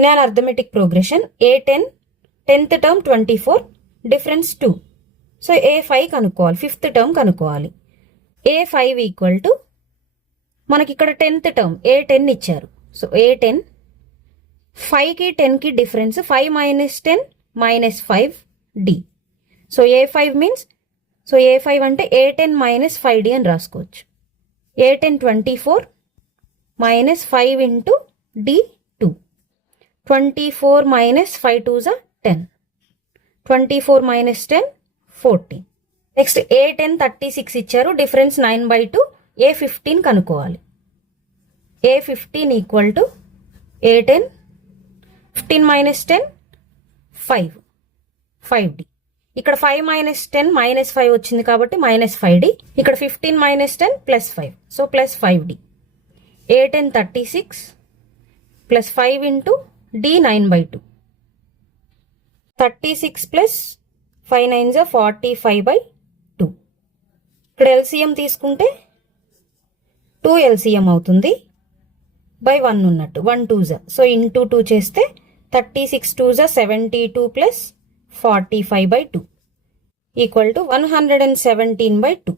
In an arithmetic progression, A10, 10th term 24, difference 2. So A5 కనుక్కోవాలి, 5th term కనుక్కోవాలి. A5 equal to మనకి ఇక్కడ 10th term A10 ఇచ్చారు. So A10, 5కి 10కి difference 5 minus 10 minus 5D. So A5 means, so A5 అంటే A10 minus 5D అని రాసుకోవచ్చు. A10 24 minus 5 into D2. 24 minus 5 2s are 10. 24 minus 10, 14. Next A10 36 ఇచ్చారు, డిఫరెన్స్ 9/2. A15 కనుక్కోవాలి. A15 equal to A10, 15 minus 10, 5, 5D. ఇక్కడ 5 minus 10 minus 5 వచ్చింది కాబట్టి minus 5D. ఇక్కడ 15 minus 10 plus 5. So plus 5D. A10 36 plus 5 into D 9/2. 36 plus 5 9s are 45/2. ఇక్కడ LCM తీసుకుంటే 2 LCM అవుతుంది by 1 ఉన్నట్టు, 1 2s. సో ఇంటూ 2 చేస్తే 36 2s 72 plus 45/2 ఈక్వల్ టు 117/2.